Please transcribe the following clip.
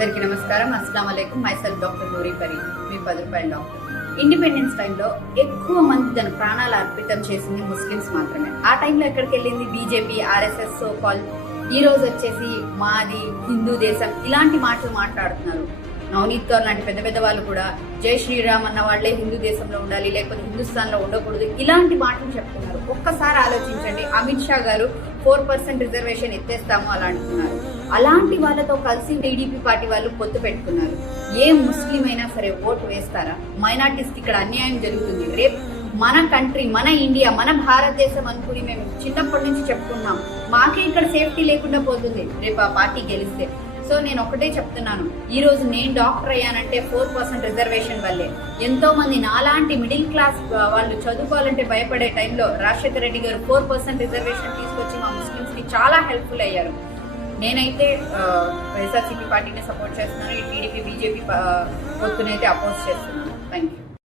అందరికీ నమస్కారం. అస్సలాం అలైకుం. మైసెల్ఫ్ డాక్టర్ నూరి పరీద్, మీ 10 రూపాయల డాక్టర్. ఇండిపెండెన్స్ టైంలో ఎక్కువ మంది తన ప్రాణాలు అర్పితం చేసింది ముస్లిమ్స్ మాత్రమే. ఆ టైంలో ఎక్కడికి వెళ్ళింది బీజేపీ, ఆర్ఎస్ఎస్, సో కాల్. ఈ రోజు వచ్చేసి మాది హిందూ దేశం ఇలాంటి మాటలు మాట్లాడుతున్నారు. నవనీత్ కౌర్ లాంటి పెద్ద పెద్ద వాళ్ళు కూడా జై శ్రీరామ్ అన్న వాళ్లే హిందూ దేశంలో ఉండాలి, లేకపోతే హిందుస్థాన్ లో ఉండకూడదు, ఇలాంటి మాటలు చెప్తున్నారు. ఒక్కసారి ఆలోచించండి, అమిత్ షా గారు 4% రిజర్వేషన్ ఎత్తేస్తాము అలా అంటున్నారు. అలాంటి వాళ్ళతో కలిసి టీడీపీ పార్టీ వాళ్ళు పొత్తు పెట్టుకున్నారు. ఏ ముస్లిం అయినా సరే ఓటు వేస్తారా? మైనార్టీస్ కి ఇక్కడ అన్యాయం జరుగుతుంది. రేపు మన కంట్రీ, మన ఇండియా, మన భారతదేశం అనుకుని మేము చిన్నప్పటి నుంచి చెప్పుకున్నాం. మాకే ఇక్కడ సేఫ్టీ లేకుండా పోతుంది రేపు ఆ పార్టీ గెలిస్తే. సో నేను ఒకటే చెప్తున్నాను, ఈ రోజు నేను డాక్టర్ అయ్యానంటే 4% రిజర్వేషన్ వల్లే. ఎంతో మంది నాలాంటి మిడిల్ క్లాస్ వాళ్ళు చదువుకోవాలంటే భయపడే టైంలో రాజశేఖర రెడ్డి గారు 4% రిజర్వేషన్ తీసుకొచ్చి మా ముస్లిమ్స్ కి చాలా హెల్ప్ఫుల్ అయ్యారు. నేనైతే వైఎస్ఆర్సీపీ పార్టీని సపోర్ట్ చేస్తున్నాను. ఈ టీడీపీ, బీజేపీ పొత్తునైతే అపోజ్ చేస్తున్నాను. Thank you.